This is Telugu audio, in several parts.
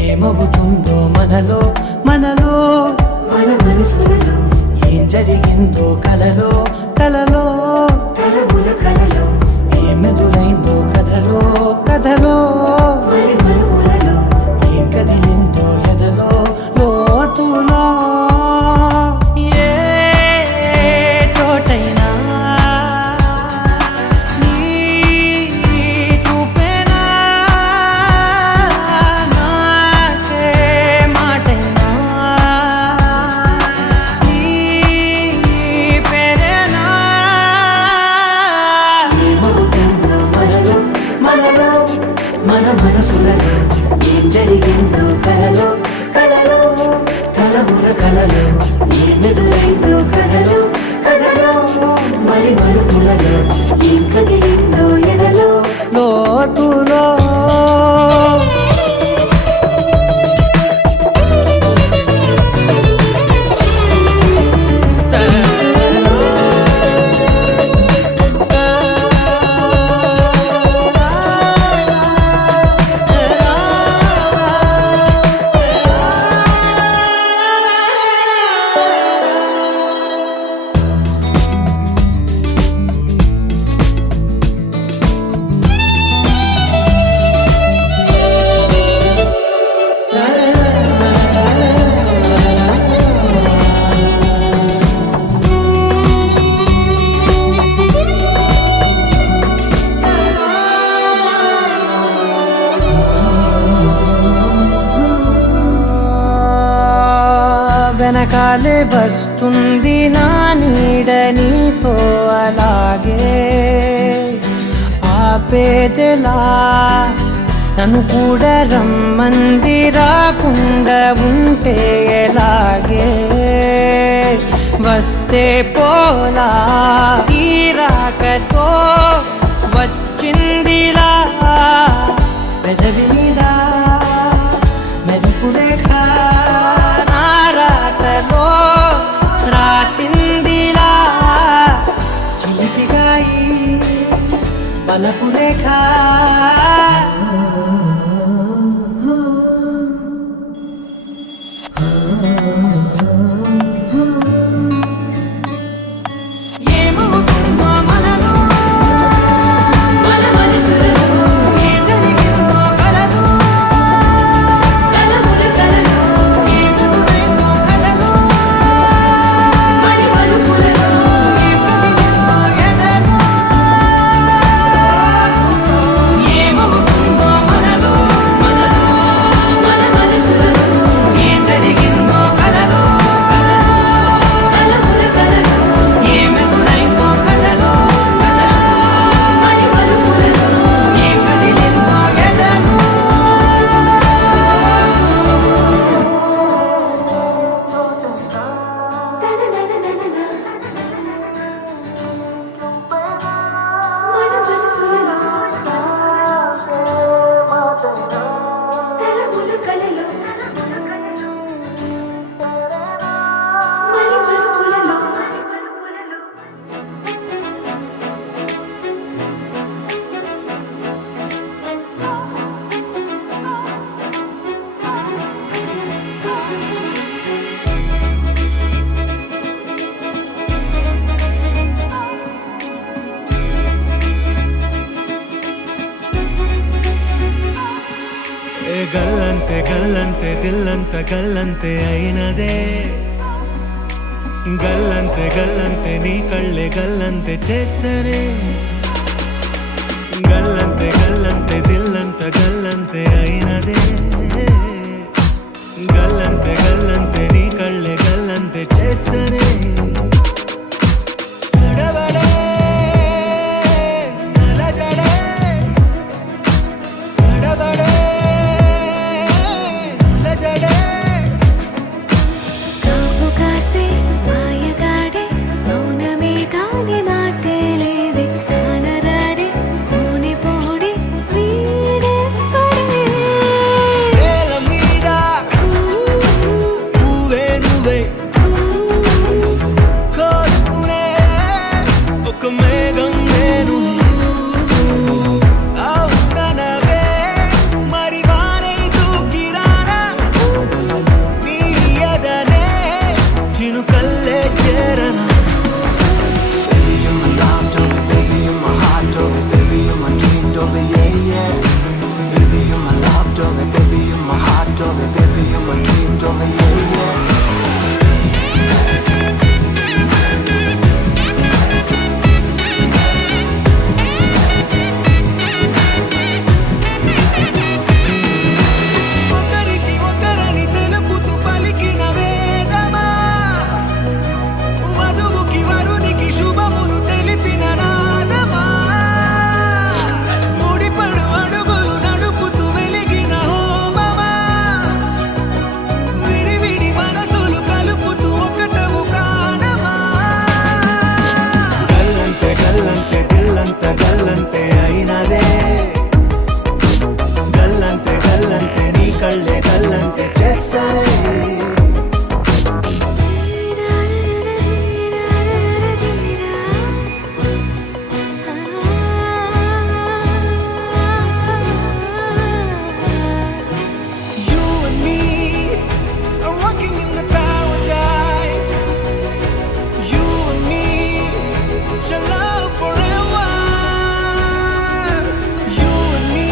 ఏమవుతుందో మనలో మనలో మన మనసులలో ఏం జరిగిందో కలలో కలలో తలముల కలలో ఏమెదురైందో కథలో కథలో మరి మరుపులలో ఏం కదిలిందో ఎదలో లోతులో ఏ చోటైనా నీ చూపేనా నాకే మాటైనా నీ పేరేనా ఏమవుతుందో మనలో మనలో మన మనసులలో ఏం జరిగిందో కలలో కలలో తలముల కలలో ఏమెదురైందో కథలో కథలో మరి మరుపులలో ఏం కదిలిందో ఎదలో లోతులో వెనకాలే వస్తుంది నా నీడ నీతో అలాగే ఆపేదెలా నన్ను కూడా రమ్మంది రాకుండా ఉంటే ఎలాగే వస్తే పోలా ఈ రాకతో వచ్చిందిలా పెదవి మీద మెరుపు రేఖ రాతలో రాసిందిలా చిలిపిగాయి పలపు రేఖ ఏమవుతుందో మనలో మన మనసులలో ఏం జరిగిందో కలలో తలముల కలలో ఏమెదురైందో కథలో మరి మరుపులలో ఏం కదిలిందో ఎదలో ఏమవుతుందో మనలో మనలో మన మనసులలో ఏం జరిగిందో కలలో తలముల కలలో ఏమెదురైందో కథలో మరి మరుపులలో ఏం కదిలిందో ఎదలో మన మనసులలో తలముల కలలో మరి మరుపులలో ఏ గల్లంతే గల్లంతే దిల్లంత గల్లంతే అయినదే గల్లంతే గల్లంతే నీ కళ్ళే గల్లంతే చేసరే గల్లంతే గల్లంతే దిల్లంత గల్లంతే అయినదే గల్లంతే గల్లంతే నీ కళ్ళే గల్లంతే చేసరే తడబడే నలజడే తడబడే నలజడే కాపు కాసే మాయగాడే మౌనమే కాని మాటే లేదే కానరాడే పోని పోడి వీడే పడే నేల మీద కళ్ళే కళ్ళంతే చేస్తానే You and me are walking in the paradise. You and me shall love forever. You and me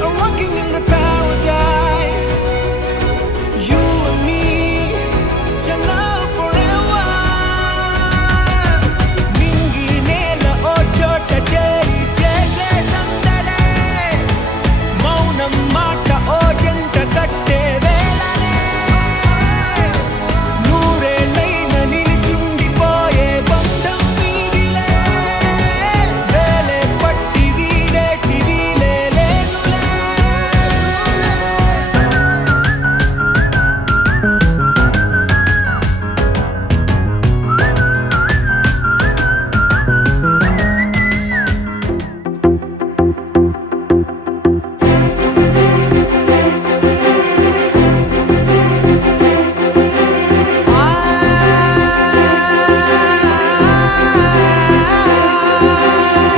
are walking in the paradise. You and me shall love forever. Mingi nela o chota cheri chese sandale. Maunam మాట ఓ జంట కట్టే వేళనే నూరేళ్ళైన నిలిచుండిపోయే బంధం వీడిలే వేలే పట్టి వీడేటి వీలే లేదులే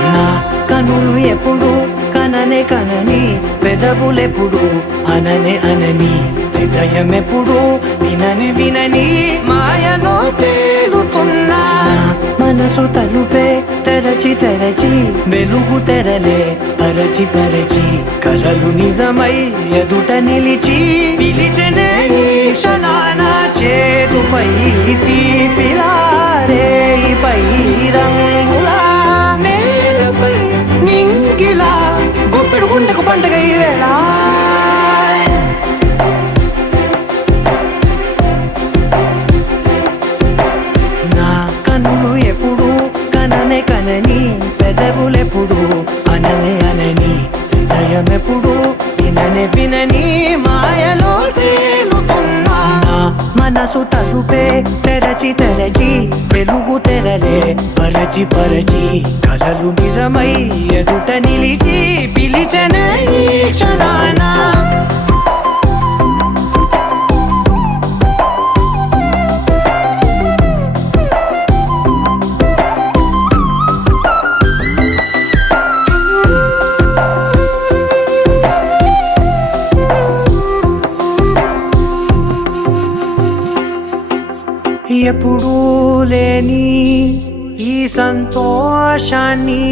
నా కనులు ఎప్పుడు కననే కనని పెదవులెప్పుడు అననే అనని హృదయం ఎప్పుడు వినని వినని మాయలో తేలుతున్నా మనసు తలుపే తెరచి తెరచి వెలుగు తెరలే పరచి పరచి కలలు నిజమై ఎదుట నిలిచి పిలిచనే ఈ క్షణాన చేతుపై తీపిలారే పై రంగులా నేలపై నింగిలా గుప్పెడు గుండెకు పండుగ ఈ వేళ నా కన్నులు ఎప్పుడు కననే కనని పెదవులెప్పుడు అననే అనని హృదయం ఎప్పుడు విననే వినని మాయలో తేలుతున్నా నా మనసు తలుపే తెరచి తెరచి వెలుగు తెరలే పరచి పరచి కలలు నిజమై ఎదుట నిలిచి పిలిచనే ఈ క్షణాన ఎప్పుడూ లేని ఈ సంతోషాన్ని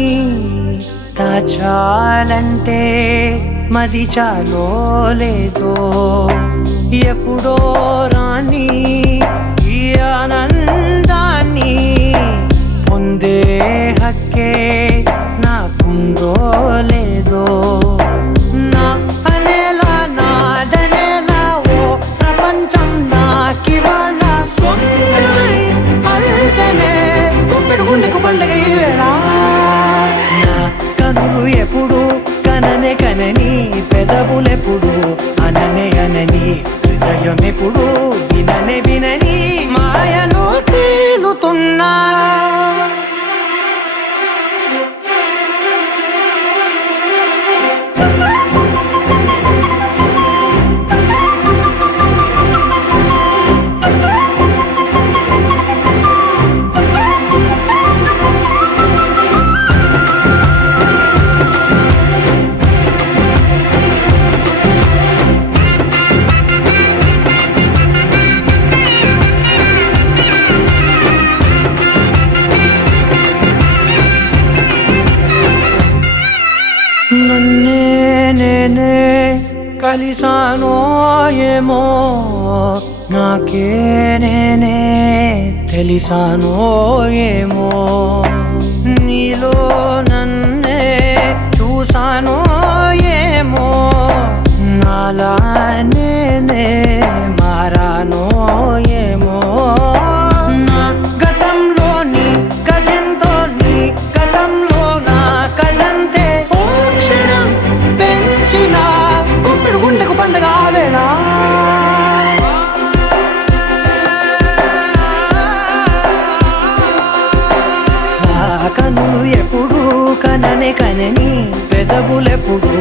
దాచాలంటే మది చాలో లేదో ఎప్పుడో రాని ఈ ఆనందాన్ని పొందే హక్కే నాకుందో లేదో నా అనేలా నాదనేలా ఓ ప్రపంచం నాకివాళ గుండెకు పండుగ ఈ వేళ నా కనులు ఎప్పుడు కననే కనని పెదవులెప్పుడు అననే అనని హృదయం ఎప్పుడు విననే వినని మాయలో తేలుతున్నా నన్నే నేనే కలిసానో ఏమో నాకే నేనే తెలిసానో ఏమో నీలో నన్నే చూసానో ఏమో నాలా నేనే మారానో ఏమో నా గతంలోని కథంతో నీ గతంలో నా కథంతే ఓ క్షణం పెంచిన గుప్పెడు గుండెకు పండుగ వేళ కనులు ఎప్పుడు కననే కనని పెదవులెప్పుడు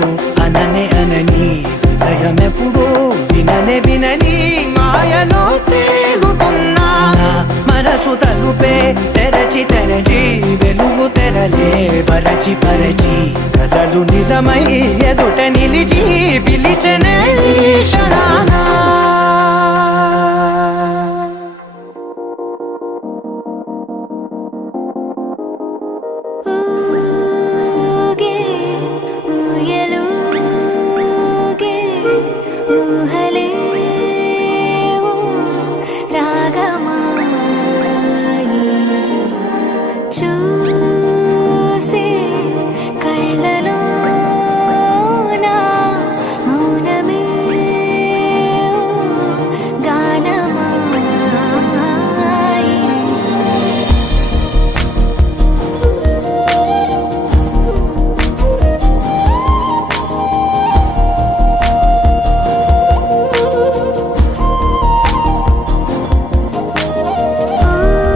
అననే అనని హృదయం పదమెప్పుడు వినని మాయలో తేలుతున్నా నా మనసు తలుపే తెరచి వెలుగు తెరలే పరచి కలలు నిజమై ఎదుట నిలిచి పిలిచెనే ఈ క్షణాన ఊగే ఊయలూగే ఊహలే ఓ రాగమాయి చూసే కళ్ళలోన మౌనమే ఓ గానమాయి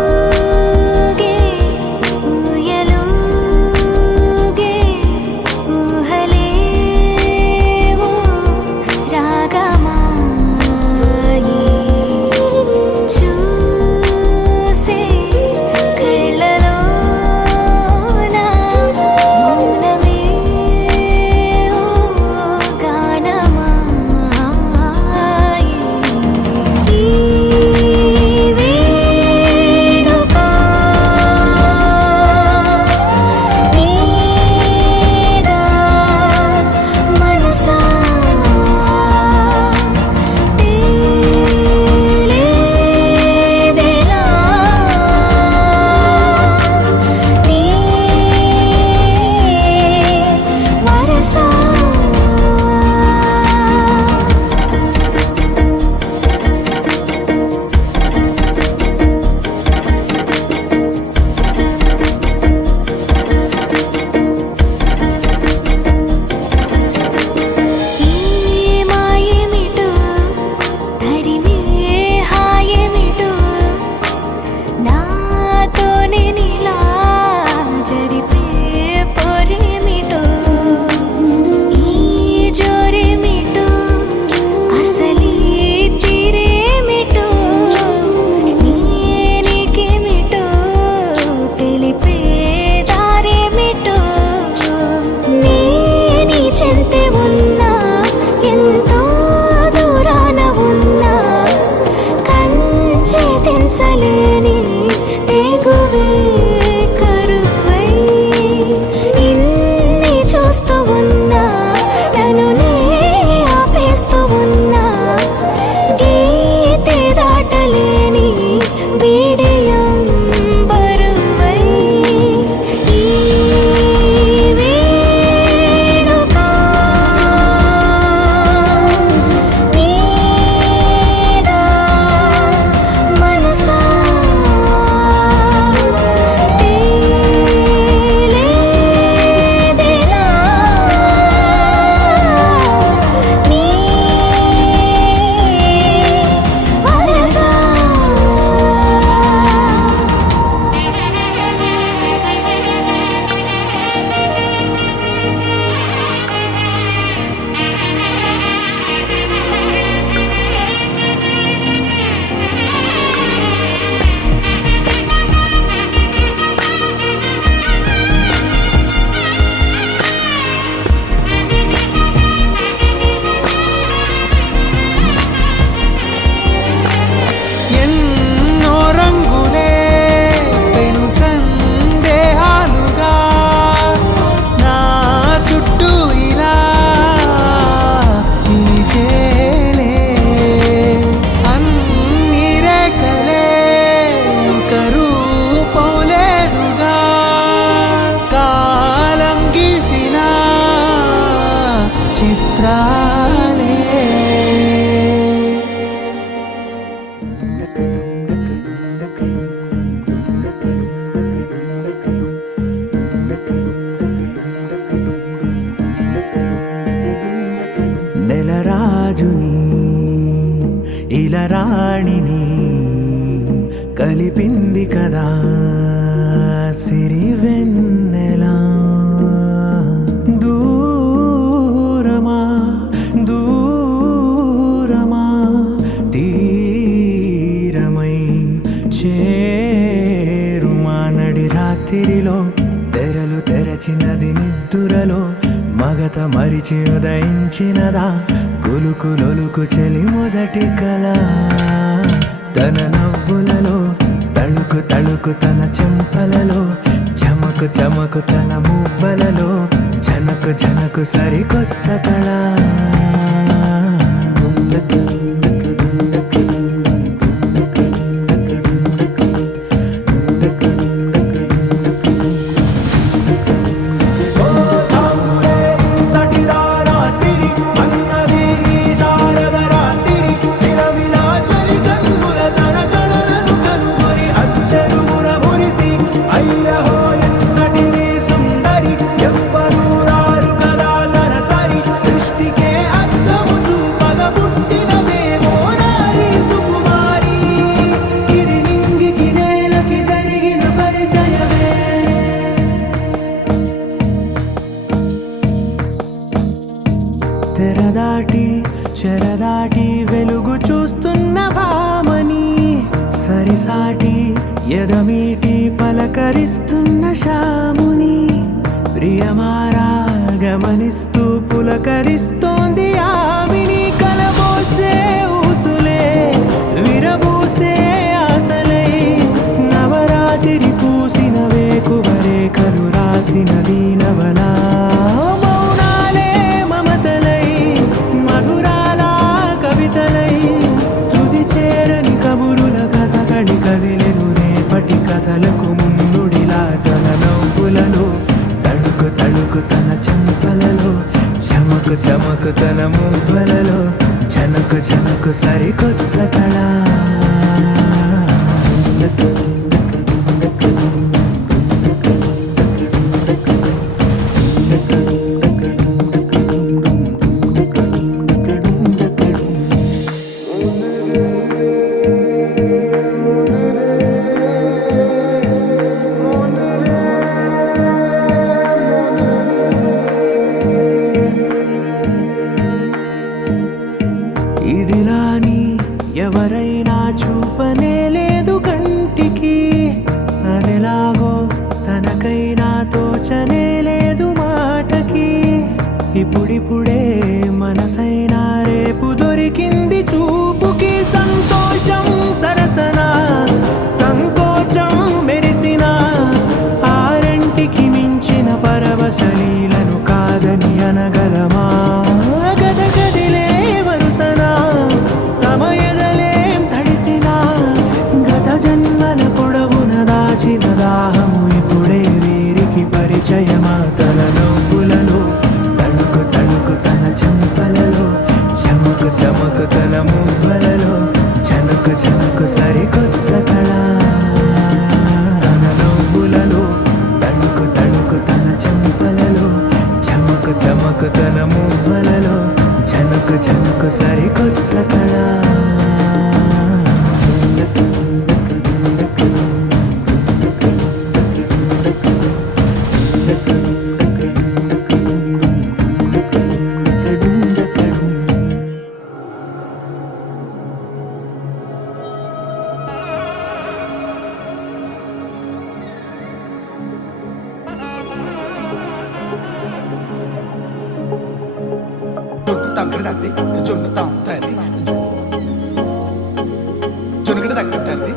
ఊగే ఊయలూగే ఊహలే ఓ రాగమాయి చూసే కళ్ళలోన మౌనమే ఓ గానమాయి ఈ వేడుక నీదా మనసా తేలేదెలా నీ వరసా ఈ మాయేమిటో తరిమే హాయేమిటో నాతోనే నీలా జరిపే పొరేమిటో ఈ జోరేమిటో అసలీ తీరేమిటో నీకేమిటో తెలిపే దారేమిటో నీ చెంతే ఉన్నా ఎంతో దూరాన ఉన్నా కంచె తెంచలేని తెగువే కరువై ఇన్ని చూస్తూ ఉన్నా నన్ను నే ఆపేస్తూ ఉన్నా గీతే దాటలేని బిడియం బరువై ఈ వేడుక నీదా మనసా తేలేదెలా నీ వరసా ఎన్నో రంగులే పెను సందేహాలుగా నా చుట్టూ ఇలా నిలిచేలే అన్ని రేఖలే కరూపోలేదుగా కాలం గీసిన చిత్రాలే నెలరాజుని ఇలరాణిని కలిపింది కదా సిరివెన్నెలా దూరమా దూరమా విడిచి ఉదయించినదా కులుకులొలుకు చెలి మొదటి కళ తన నవ్వులలో తళుకు తళుకు తన చెంపలలో చమకు చమకు తన మువ్వలలో జనకు జనకు సరికొత్త కళ తెరదాటి చెరదాటి వెలుగు చూస్తున్న భామని సరిసాటి ఎదమీటి పలకరిస్తున్న శాముని ప్రియమారా గమనిస్తూ పులకరిస్తోంది ఆమిని కలబోసే ఊసులే విరబూసే ఆశలై నవరాత్రి పూసిన వేకువరేఖలు రాసిన దీనవనా కదిలెను రేపటి కథలకు ముందుడిలా తన నవ్వులలో తళుకు తళుకు తన చెంపలలో చమకు చమకు తన మువ్వలలో జనకు జనకు సరికొత్త కళ ఇదిలాని ఎవరైనా చూపనే లేదు కంటికి అదెలాగో తనకైనా తోచనే లేదు మాటకి ఇప్పుడిప్పుడే మనసైనా రేపు దొరికింది చూపుకి సంతోషం సరసన సంకోచం మెరిసిన ఆరంటికి మించిన పరవశలీలను కాదని అనగలమా దాచిన దాహము ఇప్పుడే వీరికి పరిచయమా తన నవ్వులలో తళుకు తళుకు తన చెంపలలో చమకు చమకు తన మువ్వలలో జనకు జనకు సరికొత్త కళ తన నవ్వులలో తళుకు తళుకు తన చెంపలలో చమకు చమకు తన మువ్వలలో జనకు జనకు సరికొత్త కళ తగ్గడదండి జొన్ను తాగుతారు జొన్నగడ తగ్గదండి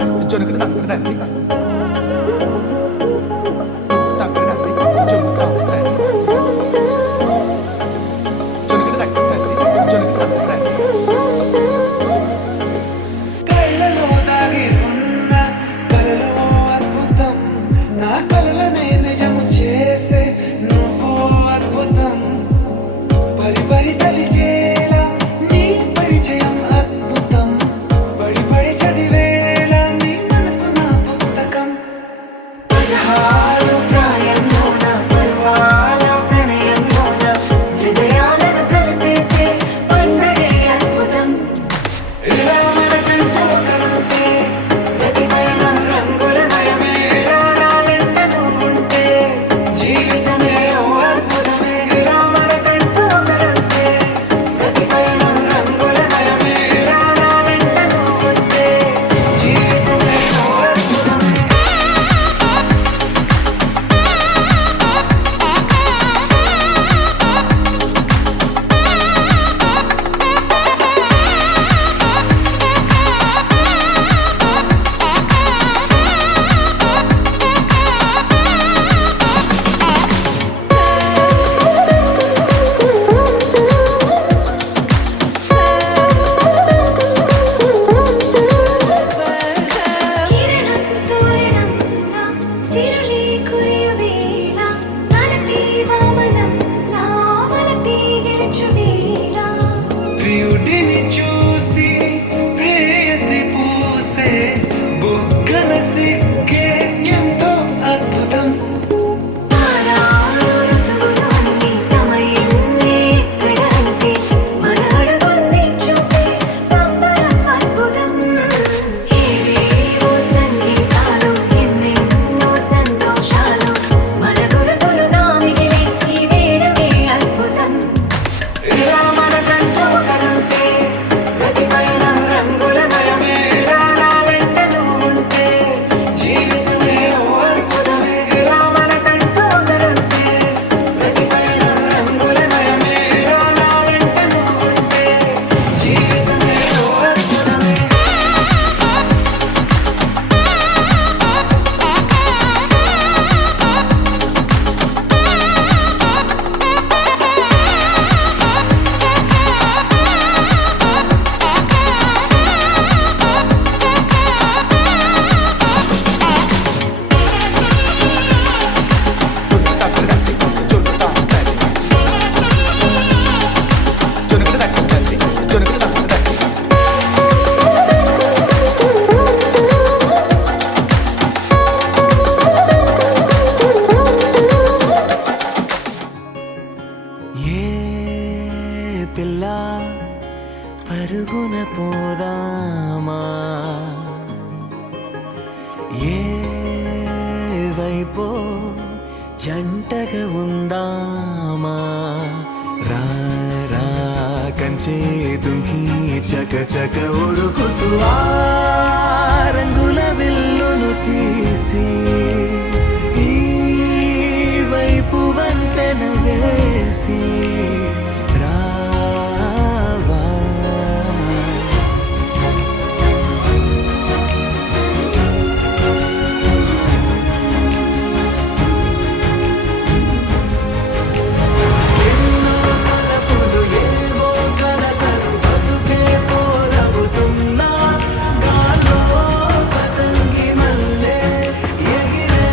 పరుగున పోదామా ఏ వైపో జంటగా ఉందామా రా రా కంచే దుంకి చక చక ఉరుకుతూ ఆ రంగుల విల్లును తీసి ఈ వైపు వంతెన వేసి రావా ఎన్నో తలపులు ఏవో కలతలు బతుకే పోరవుతున్నా గాల్లో పతంగి మల్లె ఎగిరే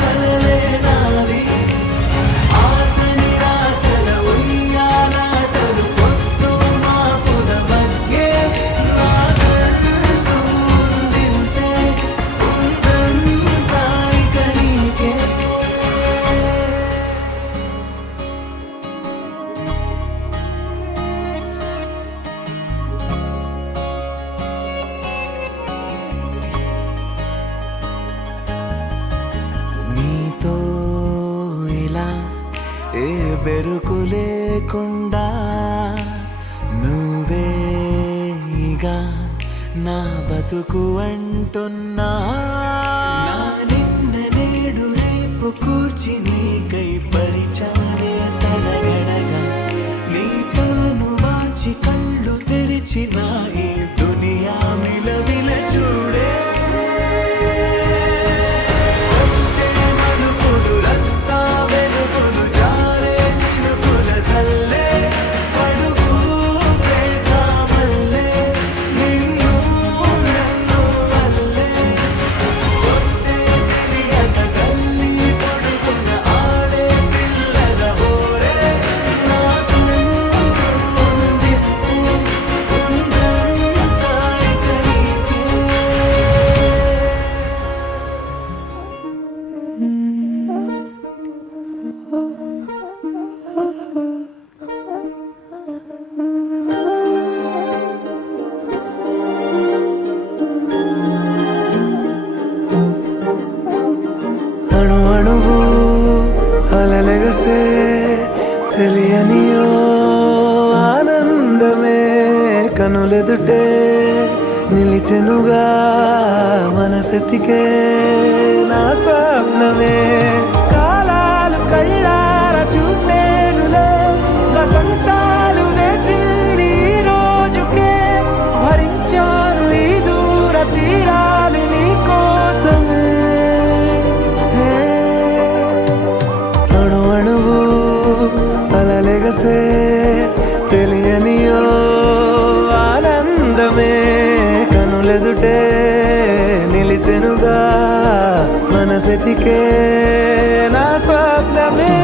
కలలే నావి ఆశ నిరాశల ఉయ్యాలాటలు పొద్దు మాపుల మధ్యే నాకంటూ ఉందింతే ఉందంతా ఇక నీకే నీతో ఇలా ఏ బెరుకు లేకుండా నువ్వేగా నా బతుకు అంటున్నా నా నిన్న నేడు రేపు కూర్చి నీకై పరిచానే తలగడగా నీ తలను వాచి కళ్ళు తెరిచిన ఈ దునియా మిలవిల చూడే వచ్చే మలుపులు రస్తా వెలుగులు జారే చినుకుల సల్లే పడుగు పేట మల్లె నిన్ను నన్ను వల్లే కొట్టే తెలియక కల్లి పొడుగున ఆడే పిల్లల హోరే నాకు ఉందిత్తే ఉందంతా ఇక నీకే అణు అణువు అలలెగసే తెలియనియో ఆనందమే కనులెదుటే నిలిచెనుగా మనసెతికే నా స్వప్నమే కాలాలు కళ్ళార చూసేనులే వసంతాలు వేచింది ఈ రోజుకే భరించాను ఈ దూర తీరాలు నీ కోసమే అణు అణువు అలలెగసే తెలియనియో ఆనందమే కనులెదుటే నిలిచెనుగా మనసెతికే నా స్వప్నమే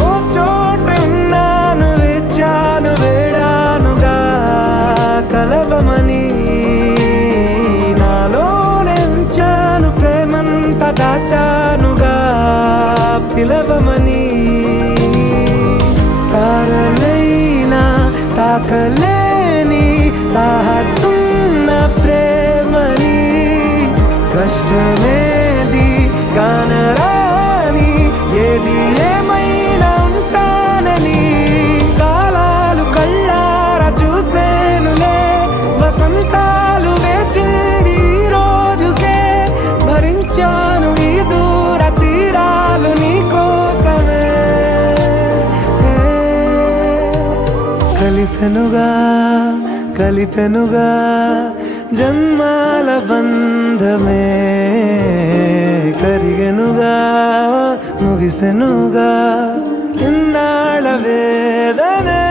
ఓ చోటున్నాను వెచ్చాను వేడానుగా కలవమని నాలో నెంచాను ప్రేమంత దాచానుగా పిలవమని తారలైనా తాకలేని తాహతున్న ప్రేమని కష్టమేది కానరాని ఏది ఏమైనా ఉంటానని కాలాలు కళ్ళార చూసేనులే వసంతాలు వేచింది ఈ రోజుకే భరించాను ఈ దూర తీరాలు నీ కోసమే కలిసెనుగా కలిపెనుగా జన్మాల బంధమే కరిగెనుగా ముగిసెనుగా ఇన్నాళ్ళ వేదనే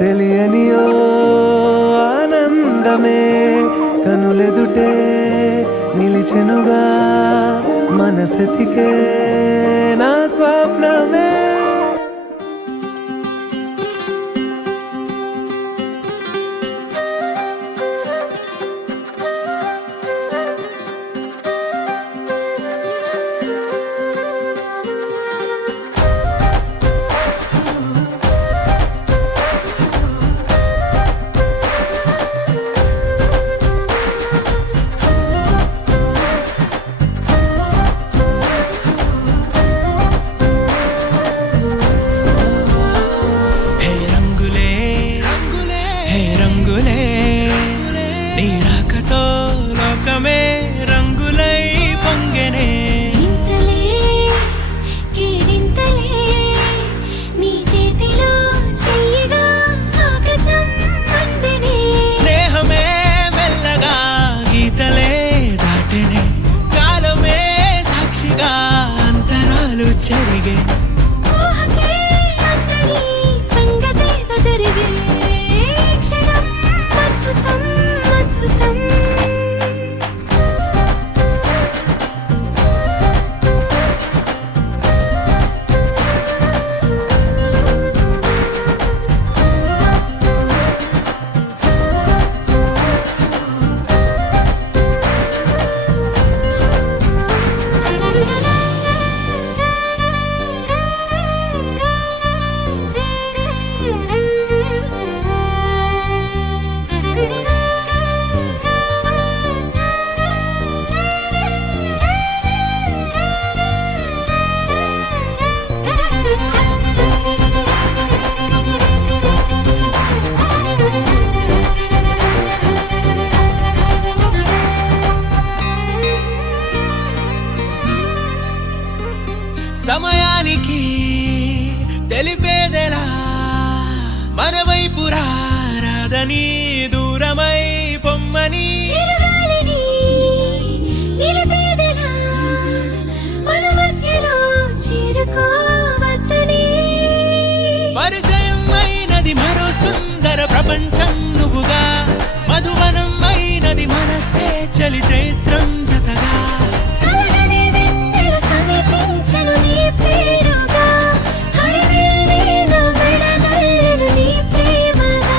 తెలియని ఓ ఆనందమే కనులెదుటే నిలిచెనుగా మనసెతికే నా స్వప్నమే. హే రంగులే రంగులే హే రంగులే నీ రాకతో లోకమే రంగులై పొంగెనే. ఇంతలే కేరింతలే నీ చేతిలో చెయ్యగా ఆకాశం అందెనే. స్నేహమే మెల్లగా గీతలే దాటెనే. కాలమే సాక్షిగా అంతరాలు చెరిగే. ఊహకే అందని సంగతేదో జరిగే. క్షణం అద్భుతం అద్భుతం. సమయానికి తెలిపేదెలా మన వైపు రాదని దూరమై పొమ్మని. చిరుగాలిని నిలిపేదెలా మన మధ్యలో చేరుకోవద్దని. పరిచయం అయినది మరో సుందర ప్రపంచం నువ్వుగా. మధువనం అయినది మనసే చలి చైత్రం జతగా. కలగని వెన్నెల సమీపించెను నీ పేరుగా. హరివెల్లి నా మెడనల్లెను నీ ప్రేమగా.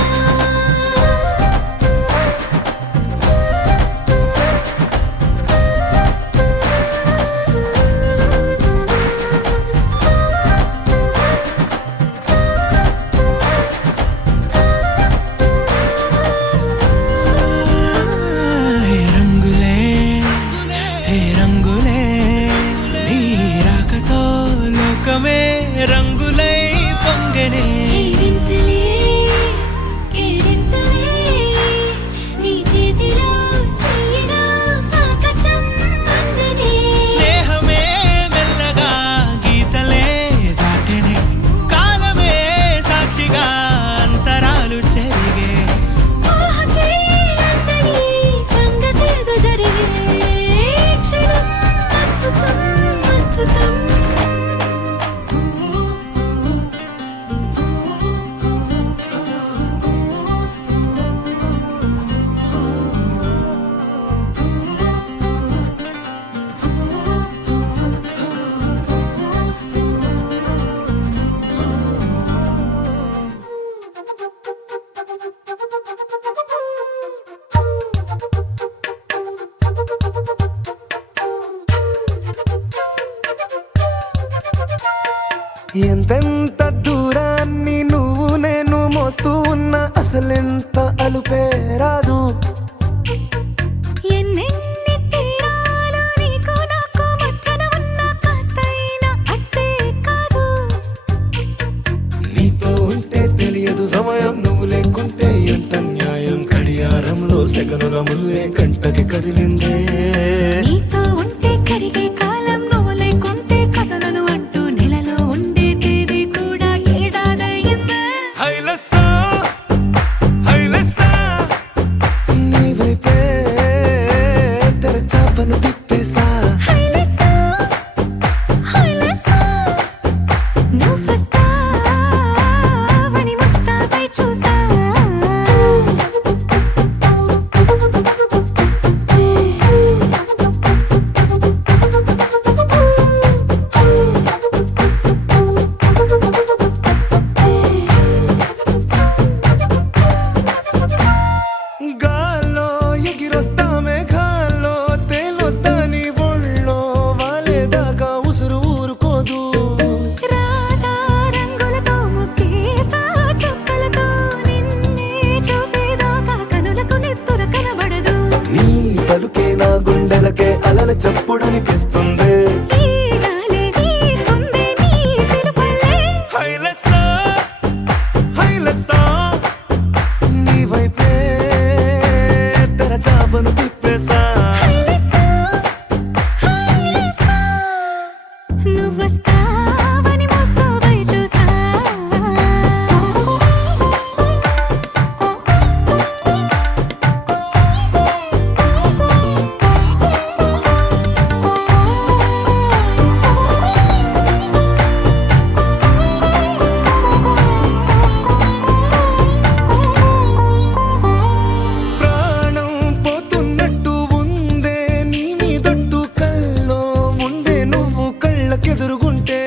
హే రంగులే హే రంగులే నీ రాకతో లోకమే రంగులై పొంగెనే. కేరింతలే కేరింతలే నీ చేతిలో చెయ్యగా ఆకాశం అందెనే. స్నేహమే మెల్లగా గీతలే దాటెనే. కాలమే సాక్షిగా అంతరాలు చెరిగే. ఊహకే అందని సంగతేదో జరిగే. క్షణం అద్భుతం అద్భుతం. ఎంతెంత దూరాన్ని నువ్వు నేను మోస్తూ ఉన్నా అసలెంత అలుపే రాదు. ఎన్నెన్ని తీరాలు నీకు నాకు మధ్యన ఉన్న కాస్తైనా అట్టే కాదు. నీతో ఉంటే తెలియదు సమయం, నువ్వు లేకుంటే ఎంత న్యాయం. గడియారంలో సెకనుల ముల్లే గంటకి కదిలిందే. నీతో ఉంటే కరిగే కాలం, నువ్వు లేకుంటే కథలను అంటూ నెలలో ఉండే తేదీ కూడా ఏడాదయ్యిందే. హైలసా హైలసా నీ నువ్వొస్తావని మోస్తావై చూసా ప్రాణం పోతున్నట్టు ఉందే నీ మీదొట్టు కల్లో ఉండే నువ్వు కళ్ళకెదురుగుంటే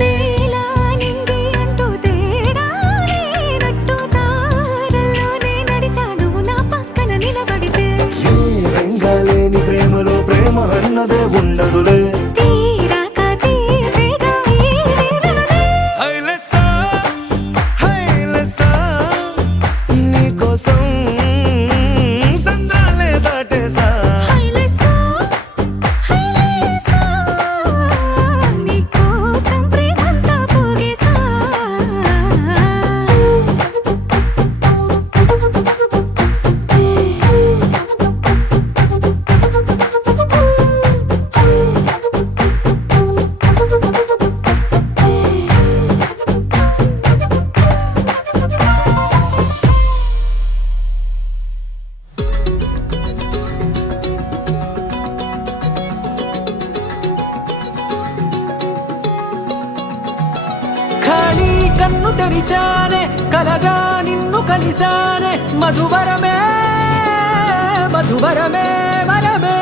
నీలా నింగి అంటూ తేడా లేనట్టు దారుల్లోనే నడిచా నువ్వు నా పక్కన నిలబడితే ఏ వెంగాలేని ప్రేమలో ప్రేమ అన్నదే ఉండదులే తీరాక తీరేగా ఈ వేదనలే హైలెస్సా హైలెస్సా నీకోసం సంద్రాలే దాటేసా హైలెస్సా హైలెస్సా నీకోసం ప్రేమంతా పోగేసా ఖాళీ కన్ను తెరిచానే కలగా నిన్ను కలిసానే మధువరమే మధువరమే వరమే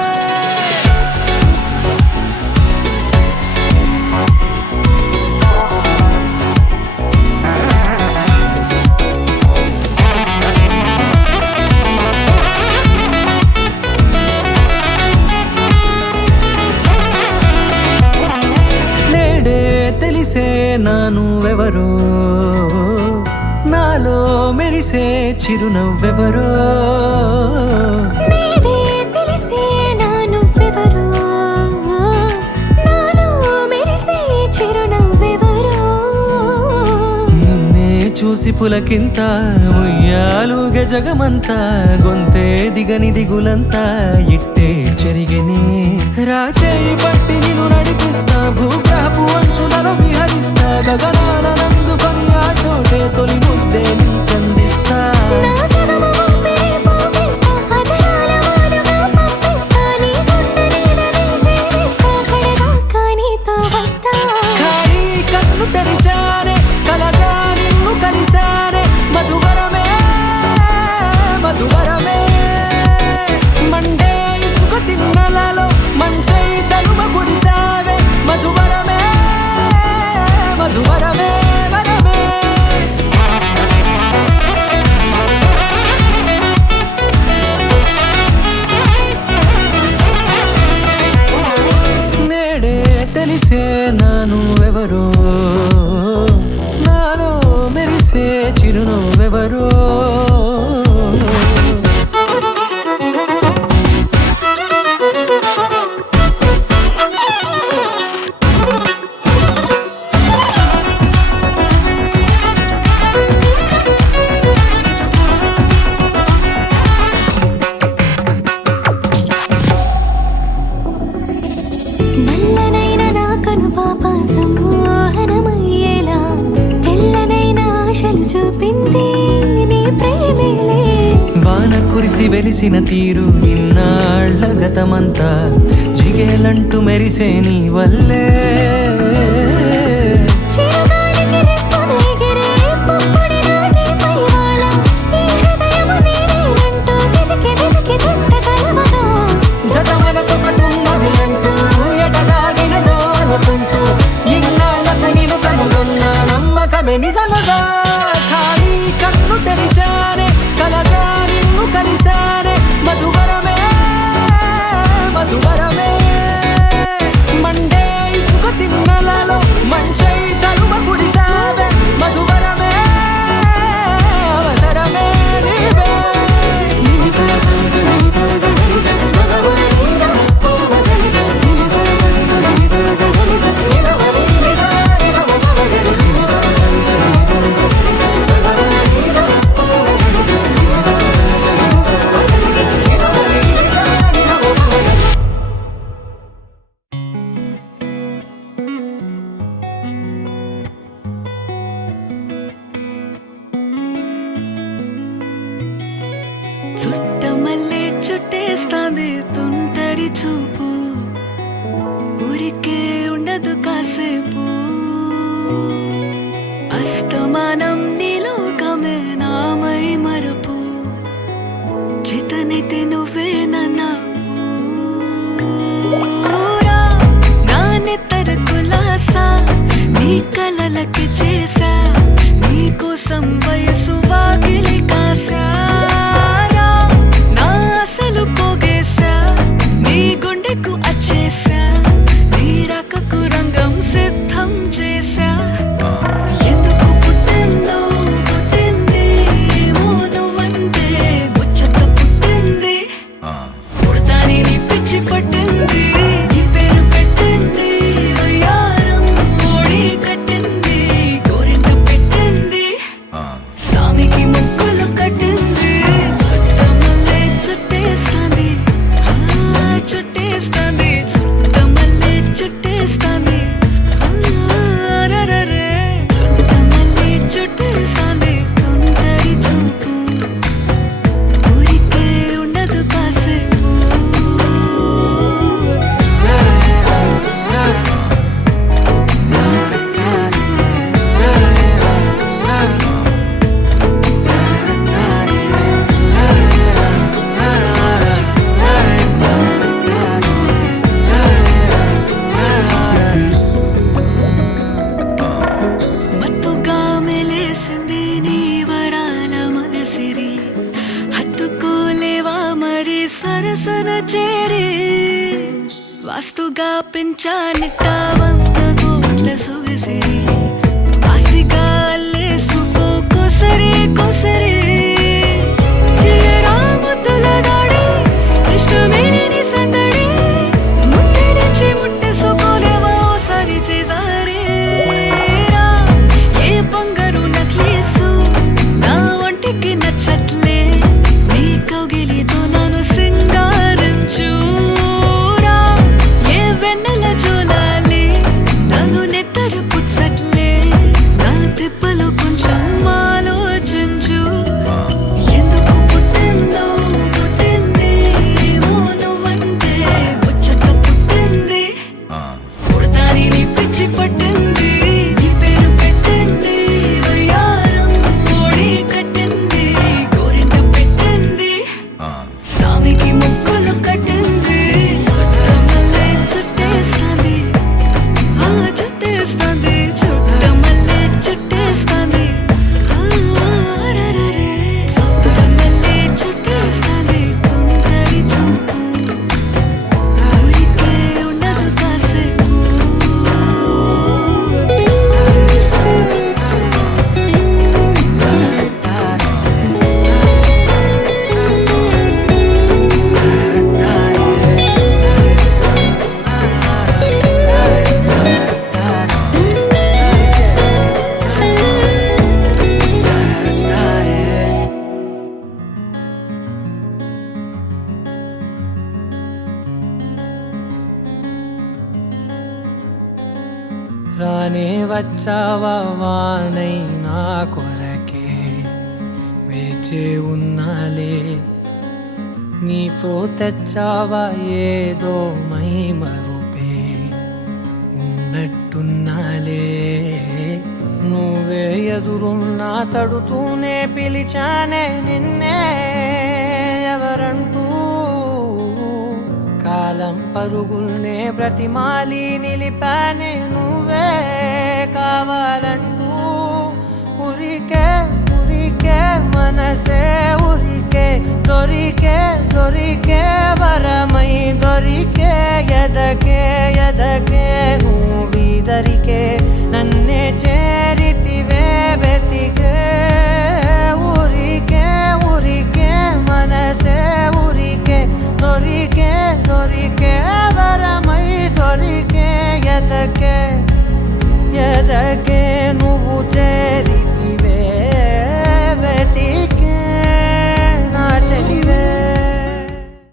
నేడే తెలిసే నానువెవరో నాలో మెరిసే చిరునవ్వెవరో నేడే తెలిసే నా నువ్వెవరో నాలో మెరిసే చిరునవ్వెవరో నిన్నే చూసి పులకింత ఉయ్యాలుగే జగమంతా గొంతే దిగని దిగులంతా ఇట్టే చెరిగెనే రాచేయి పట్టి నిన్ను నడిపిస్తా భూగ్రహపు అంచులలో విహరిస్తా గగనాలనందుకొని ఆ చోటే తొలి ముద్దే నీకందిస్తా నా సగము ఊపిరి పోగేస్తా అదరాల వాలుగా పంపిస్తా నీ గుండె నీడనే జీవిస్తా కడదాకా నీతో వస్తా ఖాళీ కన్ను తెరిచానే కలగా నిన్ను కలిసానే మధువరమే మధువరమే మండే ఇసుక తిన్నలలో మంచై చలువ కురిసావే మధువరమే మధువరమే వరమే నేడే తెలిసే నానువెవరో నాలో మెరిసే చిరునవ్వెవరో నల్లనైన నా కనుపాప సమ్మోహనమయ్యేలా తెల్లనైన ఆశలు చూపింది నీ ప్రేమేలే వాన కురిసి వెలిసిన తీరు ఇన్నాళ్ళ గతమంతా జిగేలంటూ మెరిసే నీ వల్లే చిరుగాలికి రెప్పను ఎగిరే పుప్పొడిగా నీపై వాళ ఈ హృదయము నీదేనంటూ వెతికి వెతికి జంట కలవగా జత మనసొకటున్నది అంటూ ఎటదాగినదో అనుకుంటూ ఇన్నాళ్ళకు నేను కనుగొన్న నమ్మకమే నిజముగా ఖాళీ కన్ను తెరిచానే కలగా నిన్ను కలిసానే మధువరమే మధువరమే మండే ఇసుక తిన్నా చుట్టమల్లే చుట్టేస్తాంది తుంటరి చూపు ఊరికే ఉండదు కాసేపు అస్తమానం నీలోకమే నామై మరపు చేతనైతే నువ్వే నన్నూరా నా నెత్తర కులాసా నీ కలలకి చేసా నీ కోసం వయసు వాకిలి కాసారా నా అసలు పోగేసా నీ గుండెకు అచ్చేసా నీ రకకు రంగం సిద్ధం చేసా ఎందుకు పుట్టిందో పుట్టింది ఏమో నువ్వంటే ముచ్చట పుట్టింది పుడతాని నీ పిచ్చి పట్టింది నీ పేరు పెట్టింది వయ్యారం ఓడి కట్టింది గోరింట పెట్టింది సామికి ముక్కులు కట్టింది చుట్టమల్లే చుట్టేస్తాంది చుట్టేస్తాంది చుట్టమల్లే చుట్టేస్తాంది రరరే చుట్టమల్లే చుట్టేస్తాంది తుంటరి చూపు ఊరికే ఉండదు కాసేపు మత్తుగా మెలేసింది నీ వరాల మగసిరి హత్తుకోలేవా మరి సరసన చేరి వాస్తుగా పెంచానిట్ట 100 కోట్ల సొగసిరి ఆస్తిగా అల్లేసుకో కొసరి కొసరి చిరరాముతుల దాడి ఇష్టమేని సందడి ముట్టడించి ముట్టేసుకోలేవా ఓసారి చేసారే ఏ బంగారు నక్లీసు నా ఒంటికి నచ్చట్లే నీ కౌగిలితో నన్ను సింగారించురా ఏ వెన్నెల జోలాలి నన్ను నెత్తర పుచ్చట్లే నా తిప్పలు కొంచెం ఆలోచించు ఎందుకు పుట్టిందో పుట్టింది ఏమో నువ్వంటే ముచ్చట పుట్టింది పుడతాని నీ పిచ్చి పట్టింది నీ పేరు పెట్టింది వయ్యారం ఓడి కట్టింది గోరింట పెట్టింది సామికి ముక్కులు కట్టింది చుట్టమల్లే చుట్టేస్తాంది చుట్టేస్తాంది చుట్టమల్లే చుట్టేస్తాంది రరరే చుట్టమల్లే చుట్టేస్తాంది తుంటరి చూపు ఊరికే ఉండదు కాసేపు రానే వచ్చావా వానై నా కొరకే వేచే ఉన్నాలే నీతో తెచ్చావా ఏదో మై మరుపే ఉన్నట్టున్నాలే నువ్వే ఎదురున్నా తడుతూనే పిలిచానే నిన్నే ఎవరంటూ కాలం పరుగుల్నే బ్రతిమాలి నిలిపానే నువ్వే కావాలంటూ ఉరికే ఉరికే మనసే ఉరికే దొరికే దొరికే వరమై దొరికే ఎదకే ఎదకే నువ్విదరికే నన్నే చేరితివే వెతికే ఊరికే ఊరికే మనసే ఊరికే దొరికే దొరికే వరమై దొరికే ఎదకే ఎదకే నువ్వు చేరి